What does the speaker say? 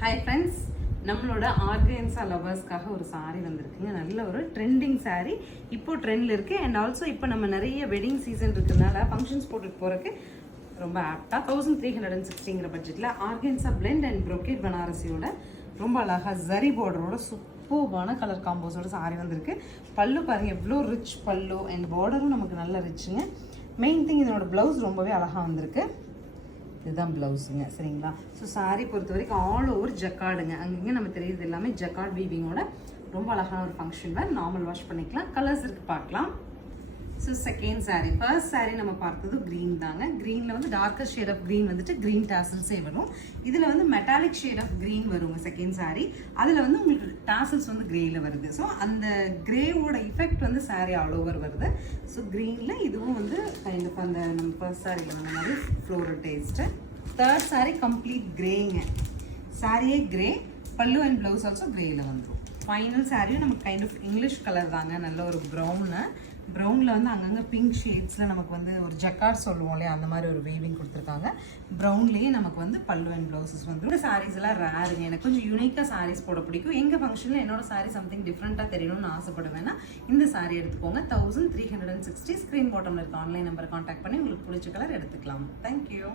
Hi friends, நம்மளோட organza லவர்ஸ்க்காக ஒரு சாரீ வந்திருக்குங்க. நல்ல ஒரு ட்ரெண்டிங் சாரீ இப்போ ட்ரெண்டில் இருக்குது. அண்ட் ஆல்சோ இப்போ நம்ம நிறைய வெட்டிங் சீசன் இருக்கிறதுனால ஃபங்க்ஷன்ஸ் போட்டுட்டு போகிறதுக்கு ரொம்ப ஆப்டாக 1360ங்கிற பட்ஜெட்டில் ஆர்கன்ஸா பிளெண்ட் அண்ட் ப்ரோக்கேட் பனாரசியோட ரொம்ப அழகாக ஜரி பார்டரோட சூப்பர்வான கலர் காம்போஸோட சாரீ வந்திருக்கு. பல்லு பாருங்கள் எவ்வளோ ரிச் பல்லு அண்ட் பார்டரும் நமக்கு நல்ல ரிச்சுங்க. மெயின் திங் இதனோட ப்ளவுஸ் ரொம்பவே அழகாக வந்திருக்கு. இதுதான் ப்ளவுஸுங்க, சரிங்களா? ஸோ சாரீ பொறுத்த வரைக்கும் ஆல் ஓவர் ஜக்கார்டுங்க. அங்கங்கே நம்ம தெரியுது எல்லாமே ஜக்கார்ட் வீவிங்கோட ரொம்ப அழகான ஒரு ஃபங்க்ஷன் வேர். நார்மல் வாஷ் பண்ணிக்கலாம். கலர்ஸ் இருக்குது, பார்க்கலாம். So second sari, first sari நம்ம பார்த்தது க்ரீன் தாங்க. க்ரீனில் வந்து டார்க்கர் ஷேட் ஆஃப் க்ரீன் வந்துட்டு க்ரீன் டாசல்ஸே வரும். இதில் வந்து மெட்டாலிக் ஷேட் ஆஃப் க்ரீன் வருங்க செகண்ட் சாரீ. அதில் வந்து உங்களுக்கு டாசல்ஸ் வந்து க்ரேயில் வருது. ஸோ அந்த க்ரேவோட இஃபெக்ட் வந்து சாரீ ஆல் ஓவர் வருது. ஸோ க்ரீனில் இதுவும் வந்து கைண்ட் ஆஃப் அந்த நம்ம ஃபர்ஸ்ட் சாரியில் வந்த மாதிரி floral taste. Third sari complete க்ரேங்க. சாரியே க்ரே, பல்லு அண்ட் ப்ளவுஸ் ஆல்சோ க்ரேயில் வந்துடும். ஃபைனல் சாரியும் நமக்கு கைண்ட் ஆஃப் இங்கிலீஷ் கலர் தாங்க. நல்ல ஒரு ப்ரௌனில் வந்து அங்கங்கே பிங்க் ஷேட்ஸில் நமக்கு வந்து ஒரு ஜக்கார்ட் சொல்லுவோம் இல்லையா, அந்த மாதிரி ஒரு வீவிங் கொடுத்துருக்காங்க. ப்ரௌன்லேயே நமக்கு வந்து பல்லு அண்ட் ப்ளவுசஸ் வந்துடும். இந்த சாரீஸ் எல்லாம் ரேருங்க. எனக்கு கொஞ்சம் யூனிக்காக சாரீஸ் போட பிடிக்கும். எங்கள் ஃபங்க்ஷனில் என்னோட சாரீ சம்திங் டிஃப்ரெண்ட்டாக தெரியணும்னு ஆசைப்படுவேன்னா இந்த சாரீ எடுத்துக்கோங்க. 1360. ஸ்க்ரீன் பாட்டமில் இருக்க ஆன்லைன் நம்பரை கான்டாக்ட் பண்ணி உங்களுக்கு பிடிச்ச கலர் எடுத்துக்கலாம். தேங்க்யூ.